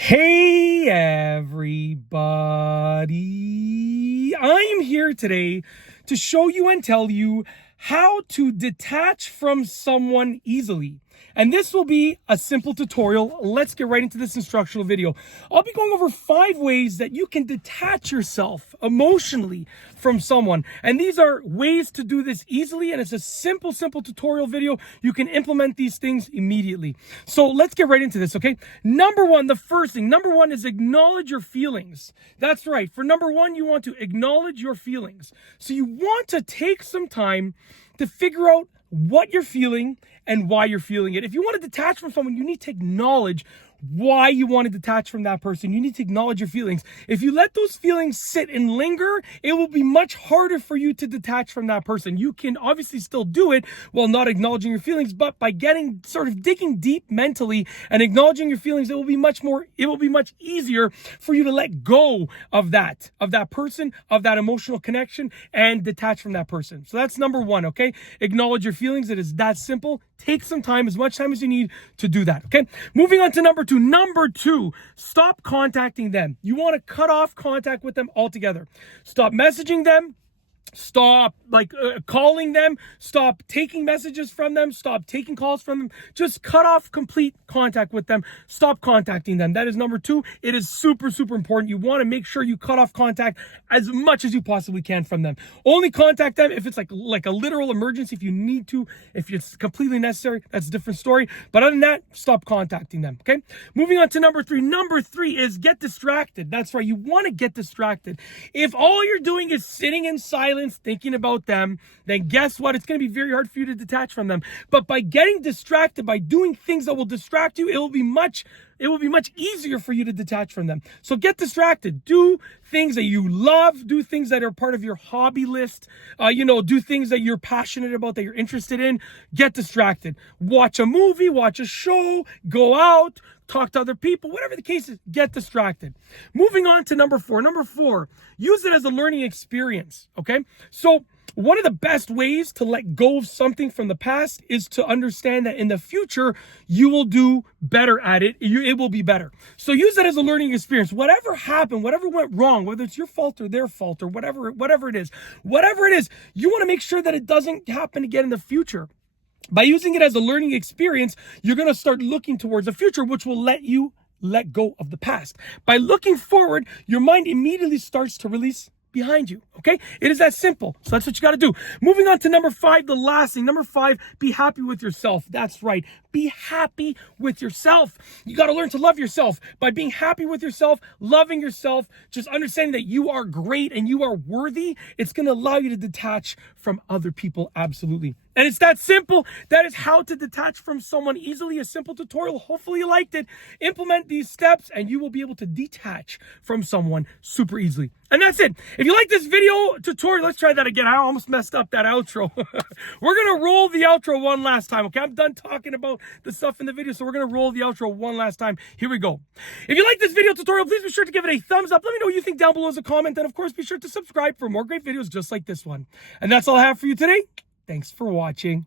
Hey everybody, I am here today to show you and tell you how to detach from someone easily. And this will be a simple tutorial. Let's get right into this instructional video. I'll be going over 5 ways that you can detach yourself emotionally from someone. And these are ways to do this easily, and it's a simple tutorial video. You can implement these things immediately. So let's get right into this, okay? Number one is acknowledge your feelings. That's right. For number one, you want to acknowledge your feelings. So you want to take some time to figure out what you're feeling and why you're feeling it. If you want to detach from someone, you need to acknowledge why you want to detach from that person. You need to acknowledge your feelings. If you let those feelings sit and linger, it will be much harder for you to detach from that person. You can obviously still do it while not acknowledging your feelings, but by digging deep mentally and acknowledging your feelings, it will be much easier for you to let go of that person, of that emotional connection, and detach from that person. So that's number one, okay? Acknowledge your feelings. It is that simple. Take some time, as much time as you need to do that, okay? Moving on to number two. Number two, stop contacting them. You want to cut off contact with them altogether. Stop messaging them. Stop calling them, stop taking messages from them, stop taking calls from them. Just cut off complete contact with them. Stop contacting them. That is number two. It is super important. You want to make sure you cut off contact as much as you possibly can from them. Only contact them if it's like a literal emergency, if you need to, if it's completely necessary. That's a different story. But other than that, stop contacting them, okay? Moving on to number three. Number three is get distracted. That's right. You want to get distracted. If all you're doing is sitting in silence, thinking about them, then guess what? It's going to be very hard for you to detach from them. But by getting distracted, by doing things that will distract you, it will be much easier for you to detach from them. So get distracted. Do things that you love. Do things that are part of your hobby list. Do things that you're passionate about, that you're interested in. Get distracted. Watch a movie, watch a show, go out, talk to other people, whatever the case is, get distracted. Moving on to number four. Number four, use it as a learning experience, okay? So one of the best ways to let go of something from the past is to understand that in the future, you will do better at it. It will be better. So use it as a learning experience. Whatever happened, whatever went wrong, whether it's your fault or their fault or whatever it is, you want to make sure that it doesn't happen again in the future. By using it as a learning experience, you're going to start looking towards the future, which will let you let go of the past. By looking forward, your mind immediately starts to release behind you, okay? It is that simple. So that's what you got to do. Moving on to number five, the last thing. Number five, be happy with yourself. That's right. Be happy with yourself. You got to learn to love yourself. By being happy with yourself, loving yourself, just understanding that you are great and you are worthy, it's going to allow you to detach from other people. Absolutely. And it's that simple. That is how to detach from someone easily. A simple tutorial. Hopefully you liked it. Implement these steps and you will be able to detach from someone super easily. And that's it. If you like this video tutorial, let's try that again. I almost messed up that outro. We're going to roll the outro one last time, okay? I'm done talking about the stuff in the video, so we're going to roll the outro one last time. Here we go. If you like this video tutorial, please be sure to give it a thumbs up. Let me know what you think down below as a comment. And of course, be sure to subscribe for more great videos just like this one. And that's all I have for you today. Thanks for watching.